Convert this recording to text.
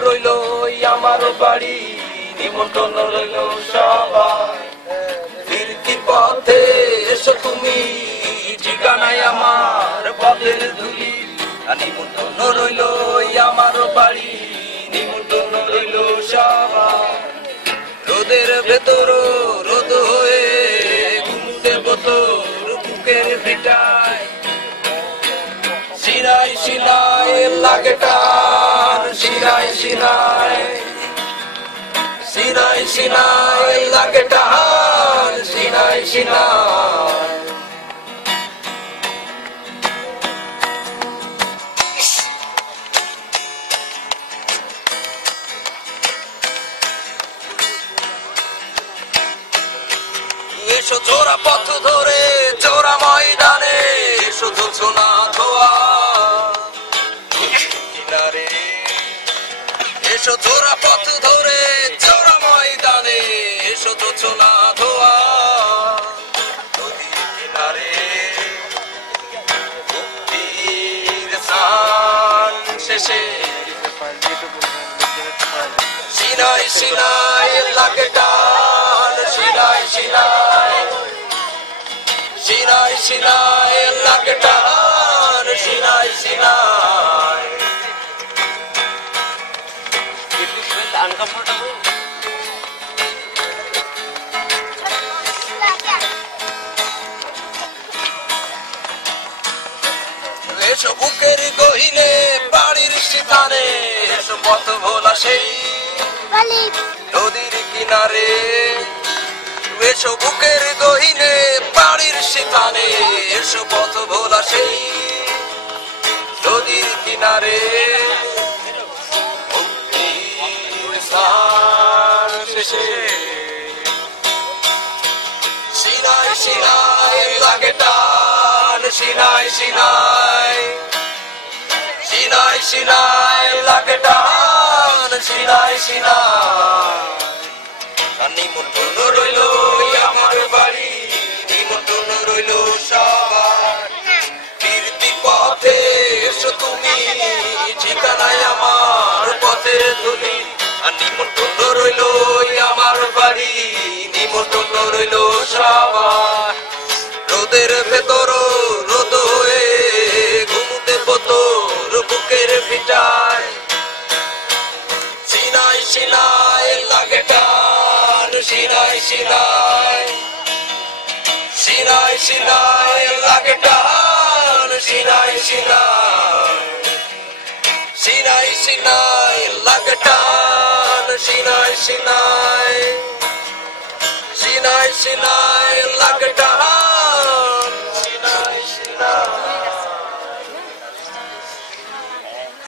রইল আমার বাড়ি নিমন্ত্রণ রইল সবাই ফিরতির পথে এসো তুমি ঠিকানায় আমার পথের ধুলি নিমন্ত্রণ রইল আমার বাড়ি নিমন্ত্রণ রইল সবাই রোদের ভেতর রোদ হয়ে ঘুমতে বতর বুকের ভিটায় শিরায় শিরায় লাগে টান শিরায় শিরায় শিরায় শিরায় লাগে টান শিরায় শিরায় এসো জোড়া পথ ধরে জোড়া ময়দানে এসো জোছনা ধোয়া কিনারে এসো জোড়া পথ ধরে জোড়া ময়দানে এসো জোছনা ধোয়া নদীর কিনারে মুক্তির স্নান শেষে সিনাই সিনাই লাগে টান সিনাই সিনাই সিনাই সিনাই লাগে টান সিনাই সিনাই uncomfortable. এসো বুকের গহিনে বাড়ির সেখানে এসো পথ ভোলা সেই নদীর কিনারে এসো বুকের গহিনে বাড়ির সেখানে এসো পথ ভোলা সেই নদীর কিনারে সিনাই সিনাই লাগে টান সিনাই সিনাই সিনাই সিনাই লাগে টান সিনাই সিনাই নিমন্ত্রণ রইল আমার বাড়ি নিমন্ত্রণ রইল সবার ফিরতি পথে এসো তুমি ঠিকানায় আমার পথের ধুলি নিমন্ত্রণ রইল আমার বাড়ি নিমন্ত্রণ রইল সবার রোদের ভেতর রোদ হয়ে ঘুমতে বতর বুকের ভিটায় সিনাই সিনাই লাগে টান সিনাই সিনাই সিনাই সিনাই লাগে টান সিনাই সিনাই সিনাই সিনাই লাগে টান সিনাই সিনাই সিনাই সিনাই লাগে টান